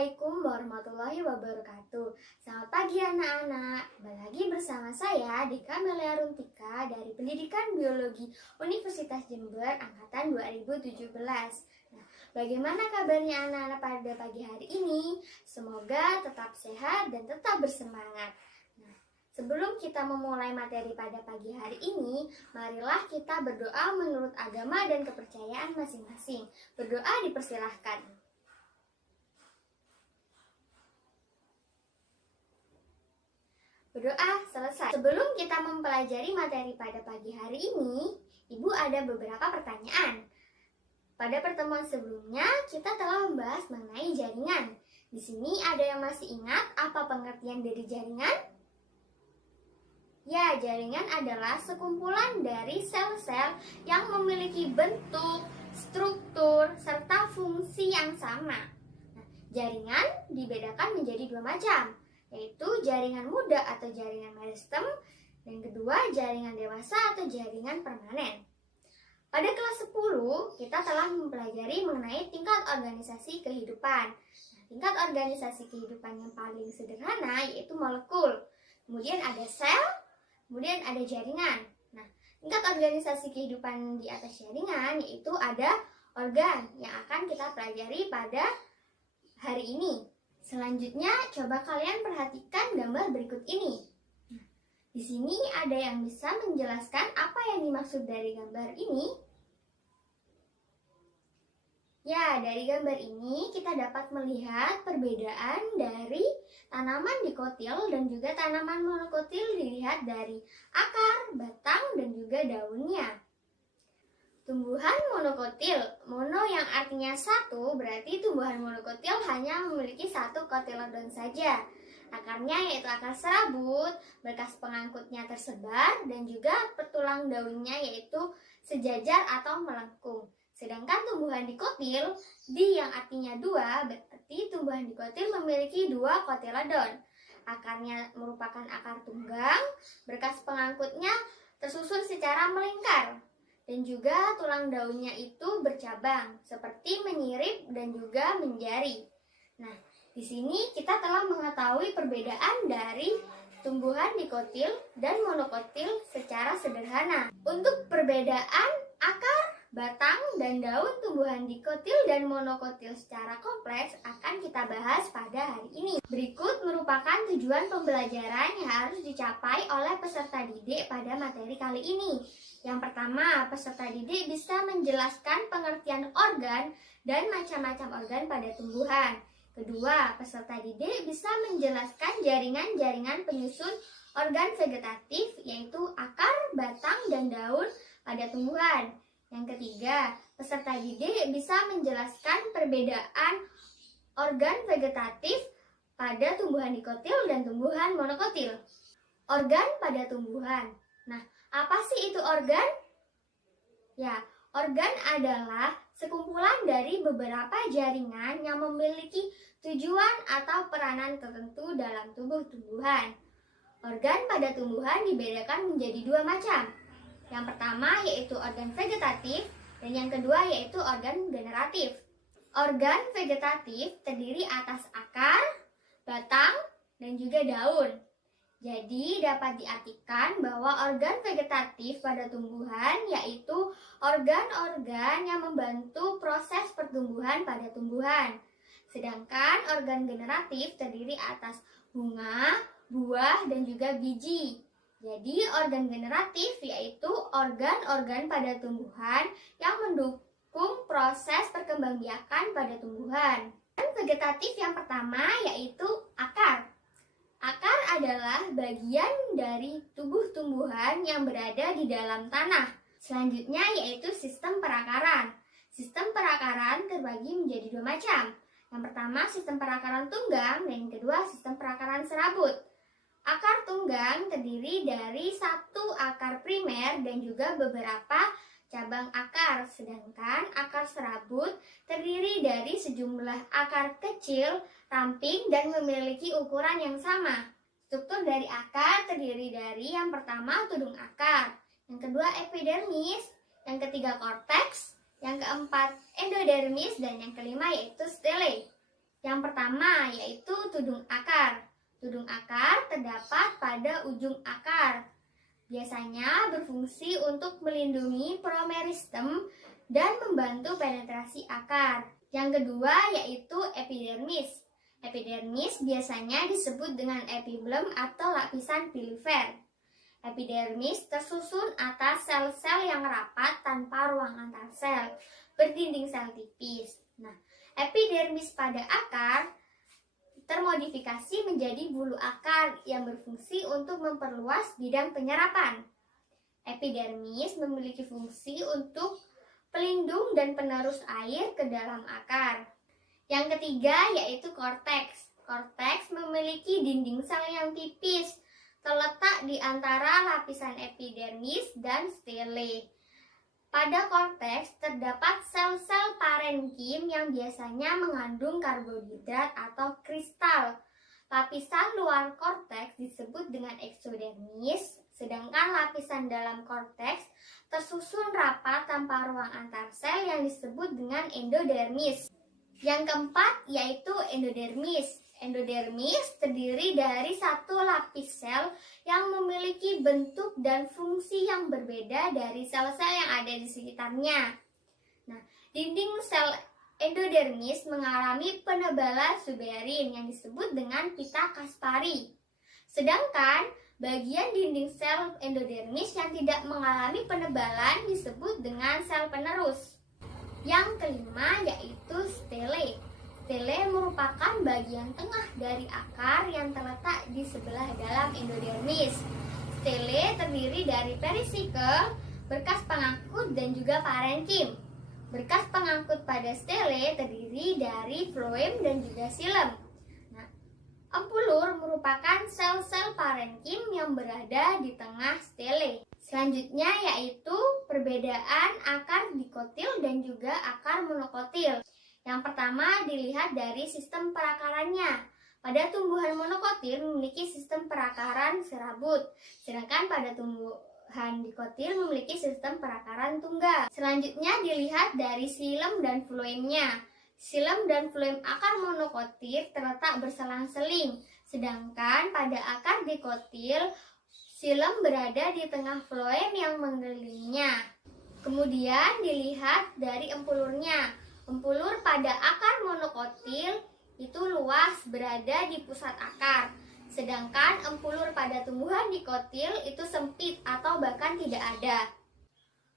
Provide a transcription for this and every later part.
Assalamualaikum warahmatullahi wabarakatuh. Selamat pagi anak-anak. Kembali lagi bersama saya Deka Melia Runtika dari Pendidikan Biologi Universitas Jember Angkatan 2017. Nah, bagaimana kabarnya anak-anak pada pagi hari ini? Semoga tetap sehat dan tetap bersemangat. Nah, sebelum kita memulai materi pada pagi hari ini, marilah kita berdoa menurut agama dan kepercayaan masing-masing. Berdoa dipersilahkan. Berdoa selesai. Sebelum kita mempelajari materi pada pagi hari ini, Ibu ada beberapa pertanyaan. Pada pertemuan sebelumnya, kita telah membahas mengenai jaringan. Di sini ada yang masih ingat apa pengertian dari jaringan? Ya, jaringan adalah sekumpulan dari sel-sel yang memiliki bentuk, struktur, serta fungsi yang sama. Nah, jaringan dibedakan menjadi dua macam, yaitu jaringan muda atau jaringan meristem, dan kedua jaringan dewasa atau jaringan permanen. Pada kelas 10, kita telah mempelajari mengenai tingkat organisasi kehidupan. Nah, tingkat organisasi kehidupan yang paling sederhana yaitu molekul. Kemudian ada sel, kemudian ada jaringan. Nah, tingkat organisasi kehidupan di atas jaringan yaitu ada organ yang akan kita pelajari pada hari ini. Selanjutnya, coba kalian perhatikan gambar berikut ini. Nah, di sini ada yang bisa menjelaskan apa yang dimaksud dari gambar ini? Ya, dari gambar ini kita dapat melihat perbedaan dari tanaman dikotil dan juga tanaman monokotil dilihat dari akar, batang, dan juga daunnya. Tumbuhan monokotil, mono yang artinya satu, berarti tumbuhan monokotil hanya memiliki satu kotilodon saja. Akarnya yaitu akar serabut, berkas pengangkutnya tersebar, dan juga petulang daunnya yaitu sejajar atau melengkung. Sedangkan tumbuhan dikotil, di yang artinya dua, berarti tumbuhan dikotil memiliki dua kotilodon. Akarnya merupakan akar tunggang, berkas pengangkutnya tersusun secara melingkar. Dan juga tulang daunnya itu bercabang, seperti menyirip dan juga menjari. Nah, di sini kita telah mengetahui perbedaan dari tumbuhan dikotil dan monokotil secara sederhana. Untuk perbedaan akar, batang, dan daun tumbuhan dikotil dan monokotil secara kompleks akan kita bahas pada hari ini. Berikut merupakan tujuan pembelajaran yang harus dicapai oleh peserta didik pada materi kali ini. Yang pertama, peserta didik bisa menjelaskan pengertian organ dan macam-macam organ pada tumbuhan. Kedua, peserta didik bisa menjelaskan jaringan-jaringan penyusun organ vegetatif, yaitu akar, batang, dan daun pada tumbuhan. Yang ketiga, peserta didik bisa menjelaskan perbedaan organ vegetatif pada tumbuhan dikotil dan tumbuhan monokotil. Organ pada tumbuhan. Nah, apa sih itu organ? Ya, organ adalah sekumpulan dari beberapa jaringan yang memiliki tujuan atau peranan tertentu dalam tubuh tumbuhan. Organ pada tumbuhan dibedakan menjadi dua macam. Yang pertama yaitu organ vegetatif dan yang kedua yaitu organ generatif. Organ vegetatif terdiri atas akar, batang, dan juga daun. Jadi dapat diartikan bahwa organ vegetatif pada tumbuhan yaitu organ-organ yang membantu proses pertumbuhan pada tumbuhan. Sedangkan organ generatif terdiri atas bunga, buah, dan juga biji. Jadi organ generatif yaitu organ-organ pada tumbuhan yang mendukung proses perkembangbiakan pada tumbuhan. Organ vegetatif yang pertama yaitu akar. Akar adalah bagian dari tubuh tumbuhan yang berada di dalam tanah. Selanjutnya yaitu sistem perakaran. Sistem perakaran terbagi menjadi dua macam. Yang pertama sistem perakaran tunggang dan yang kedua sistem perakaran serabut. Akar tunggang terdiri dari satu akar primer dan juga beberapa cabang akar, sedangkan akar serabut terdiri dari sejumlah akar kecil, ramping, dan memiliki ukuran yang sama. Struktur dari akar terdiri dari yang pertama tudung akar, yang kedua epidermis, yang ketiga korteks, yang keempat endodermis, dan yang kelima yaitu stele. Yang pertama yaitu tudung akar. Tudung akar terdapat pada ujung akar. Biasanya berfungsi untuk melindungi promeristem dan membantu penetrasi akar. Yang kedua yaitu epidermis. Epidermis biasanya disebut dengan epifilm atau lapisan pilifer. Epidermis tersusun atas sel-sel yang rapat tanpa ruang antar sel, berdinding sel tipis. Nah, epidermis pada akar termodifikasi menjadi bulu akar yang berfungsi untuk memperluas bidang penyerapan. Epidermis memiliki fungsi untuk pelindung dan penerus air ke dalam akar. Yang ketiga yaitu korteks. Korteks memiliki dinding sel yang tipis, terletak di antara lapisan epidermis dan stele. Pada korteks terdapat sel-sel parenkim yang biasanya mengandung karbohidrat atau kristal. Lapisan luar korteks disebut dengan eksodermis, sedangkan lapisan dalam korteks tersusun rapat tanpa ruang antar sel yang disebut dengan endodermis. Yang keempat yaitu endodermis. Endodermis terdiri dari satu lapis sel yang memiliki bentuk dan fungsi yang berbeda dari sel-sel yang ada di sekitarnya. Nah, dinding sel endodermis mengalami penebalan suberin yang disebut dengan pita Kaspari. Sedangkan bagian dinding sel endodermis yang tidak mengalami penebalan disebut dengan sel penerus. Yang kelima yaitu stele. Stele merupakan bagian tengah dari akar yang terletak di sebelah dalam endodermis. Stele terdiri dari perisikel, berkas pengangkut, dan juga parenkim. Berkas pengangkut pada stele terdiri dari floem dan juga xilem. Nah, ampulur merupakan sel-sel parenkim yang berada di tengah stele. Selanjutnya yaitu perbedaan akar dikotil dan juga akar monokotil. Yang pertama dilihat dari sistem perakarannya. Pada tumbuhan monokotil memiliki sistem perakaran serabut, sedangkan pada tumbuhan dikotil memiliki sistem perakaran tunggal. Selanjutnya dilihat dari xilem dan floemnya. Xilem dan floem akar monokotil terletak berselang-seling, sedangkan pada akar dikotil xilem berada di tengah floem yang mengelilinginya. Kemudian dilihat dari empulurnya. Empulur pada akar monokotil itu luas, berada di pusat akar. Sedangkan empulur pada tumbuhan dikotil itu sempit atau bahkan tidak ada.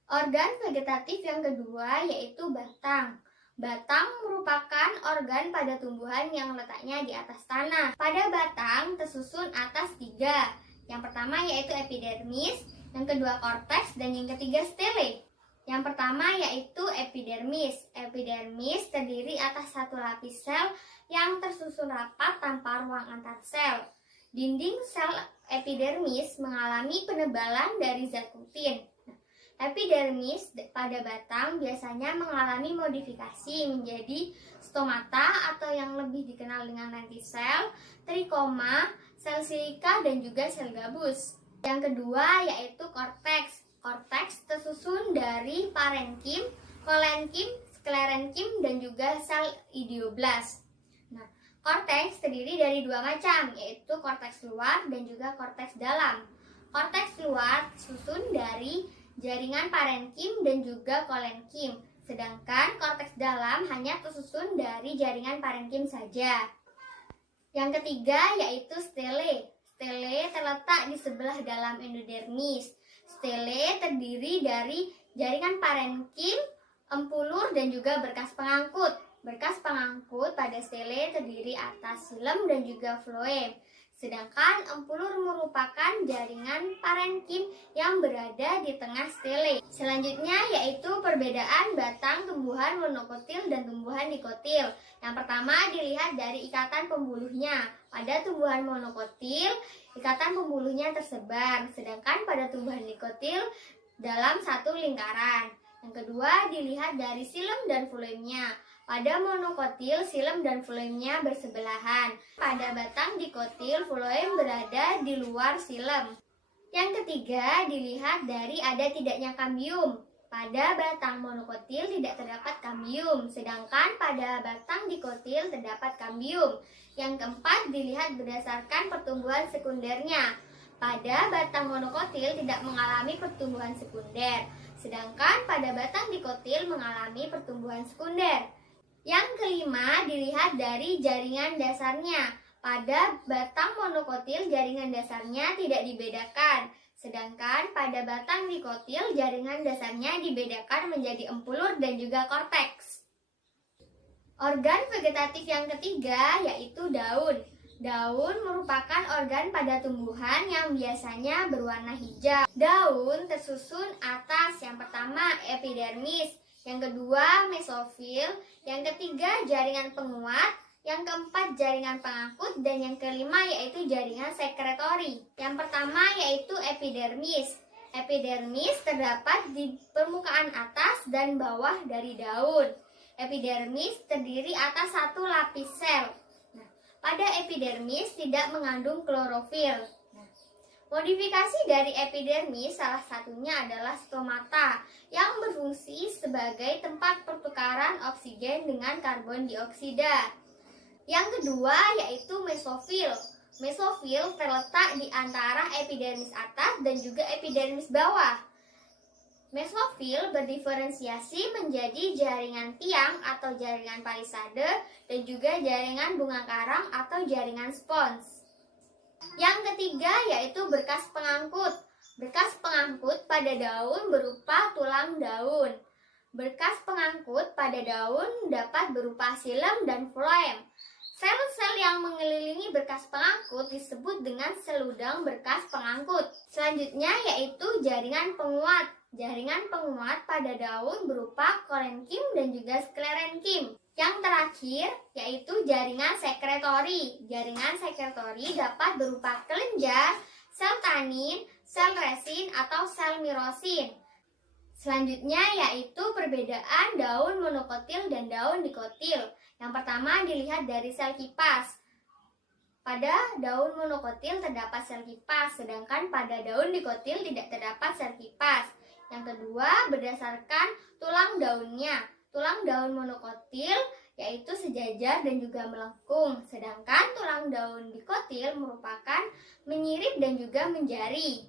Organ vegetatif yang kedua yaitu batang. Batang merupakan organ pada tumbuhan yang letaknya di atas tanah. Pada batang tersusun atas 3. Yang pertama yaitu epidermis, yang kedua korteks, dan yang ketiga stele. Yang pertama yaitu epidermis. Epidermis terdiri atas satu lapis sel yang tersusun rapat tanpa ruang antar sel. Dinding sel epidermis mengalami penebalan dari zat rutin. Epidermis pada batang biasanya mengalami modifikasi menjadi stomata atau yang lebih dikenal dengan lentisel, trikoma, sel silika, dan juga sel gabus. Yang kedua yaitu korteks. Korteks tersusun dari parenkim, kolenkim, sklerenkim, dan juga sel idioblast. Nah, korteks terdiri dari 2 macam, yaitu korteks luar dan juga korteks dalam. Korteks luar tersusun dari jaringan parenkim dan juga kolenkim, sedangkan korteks dalam hanya tersusun dari jaringan parenkim saja. Yang ketiga yaitu stele. Stele terletak di sebelah dalam endodermis. Stele terdiri dari jaringan parenkim, empulur, dan juga berkas pengangkut. Berkas pengangkut pada stele terdiri atas xilem dan juga floem. Sedangkan empulur merupakan jaringan parenkim yang berada di tengah stele. Selanjutnya yaitu perbedaan batang tumbuhan monokotil dan tumbuhan dikotil. Yang pertama dilihat dari ikatan pembuluhnya. Pada tumbuhan monokotil, ikatan pembuluhnya tersebar, sedangkan pada tumbuhan dikotil dalam satu lingkaran. Yang kedua dilihat dari xilem dan floemnya. Pada monokotil, xilem dan floemnya bersebelahan. Pada batang dikotil, floem berada di luar xilem. Yang ketiga dilihat dari ada tidaknya kambium. Pada batang monokotil tidak terdapat kambium, sedangkan pada batang dikotil terdapat kambium. Yang keempat dilihat berdasarkan pertumbuhan sekundernya. Pada batang monokotil tidak mengalami pertumbuhan sekunder, sedangkan pada batang dikotil mengalami pertumbuhan sekunder. Yang kelima dilihat dari jaringan dasarnya. Pada batang monokotil jaringan dasarnya tidak dibedakan, sedangkan pada batang dikotil jaringan dasarnya dibedakan menjadi empulur dan juga korteks. Organ vegetatif yang ketiga yaitu daun. Daun merupakan organ pada tumbuhan yang biasanya berwarna hijau. Daun tersusun atas, yang pertama epidermis, yang kedua mesofil, yang ketiga jaringan penguat, yang keempat jaringan pengangkut, dan yang kelima yaitu jaringan sekretori. Yang pertama yaitu epidermis. Epidermis terdapat di permukaan atas dan bawah dari daun. Epidermis terdiri atas satu lapis sel. Pada epidermis tidak mengandung klorofil. Modifikasi dari epidermis salah satunya adalah stomata yang berfungsi sebagai tempat pertukaran oksigen dengan karbon dioksida. Yang kedua yaitu mesofil. Mesofil terletak di antara epidermis atas dan juga epidermis bawah. Mesofil berdiferensiasi menjadi jaringan tiang atau jaringan palisade dan juga jaringan bunga karang atau jaringan spons. Yang ketiga yaitu berkas pengangkut. Berkas pengangkut pada daun berupa tulang daun. Berkas pengangkut pada daun dapat berupa xilem dan floem. Sel-sel yang mengelilingi berkas pengangkut disebut dengan seludang berkas pengangkut. Selanjutnya yaitu jaringan penguat. Jaringan penguat pada daun berupa korenkim dan juga sklerenkim. Yang terakhir yaitu jaringan sekretori. Jaringan sekretori dapat berupa kelenjar, sel tanin, sel resin, atau sel mirosin. Selanjutnya yaitu perbedaan daun monokotil dan daun dikotil. Yang pertama dilihat dari sel kipas. Pada daun monokotil terdapat sel kipas, sedangkan pada daun dikotil tidak terdapat sel kipas. Yang kedua berdasarkan tulang daunnya. Tulang daun monokotil yaitu sejajar dan juga melengkung, sedangkan tulang daun dikotil merupakan menyirip dan juga menjari.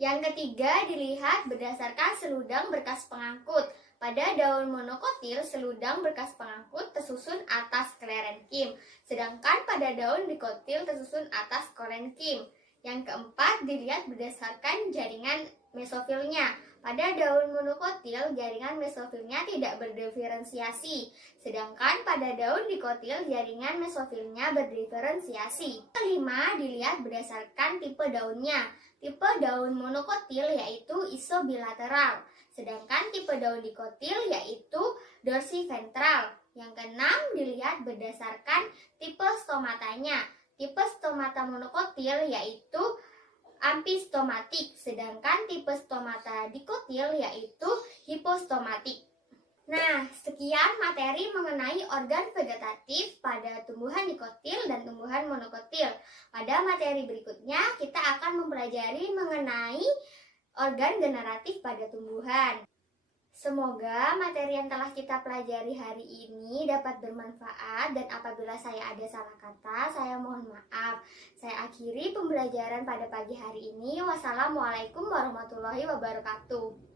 Yang ketiga dilihat berdasarkan seludang berkas pengangkut. Pada daun monokotil, seludang berkas pengangkut tersusun atas sklerenkim, sedangkan pada daun dikotil tersusun atas korenkim. Yang keempat dilihat berdasarkan jaringan mesofilnya. Pada daun monokotil, jaringan mesofilnya tidak berdiferensiasi, sedangkan pada daun dikotil, jaringan mesofilnya berdiferensiasi. Kelima, dilihat berdasarkan tipe daunnya. Tipe daun monokotil yaitu isobilateral, sedangkan tipe daun dikotil yaitu dorsiventral. Yang keenam, dilihat berdasarkan tipe stomatanya. Tipe stomata monokotil yaitu ampistomatik, sedangkan tipe stomata dikotil yaitu hipostomatik. Nah, sekian materi mengenai organ vegetatif pada tumbuhan dikotil dan tumbuhan monokotil. Pada materi berikutnya, kita akan mempelajari mengenai organ generatif pada tumbuhan. Semoga materi yang telah kita pelajari hari ini dapat bermanfaat, dan apabila saya ada salah kata, saya mohon maaf. Saya akhiri pembelajaran pada pagi hari ini. Wassalamualaikum warahmatullahi wabarakatuh.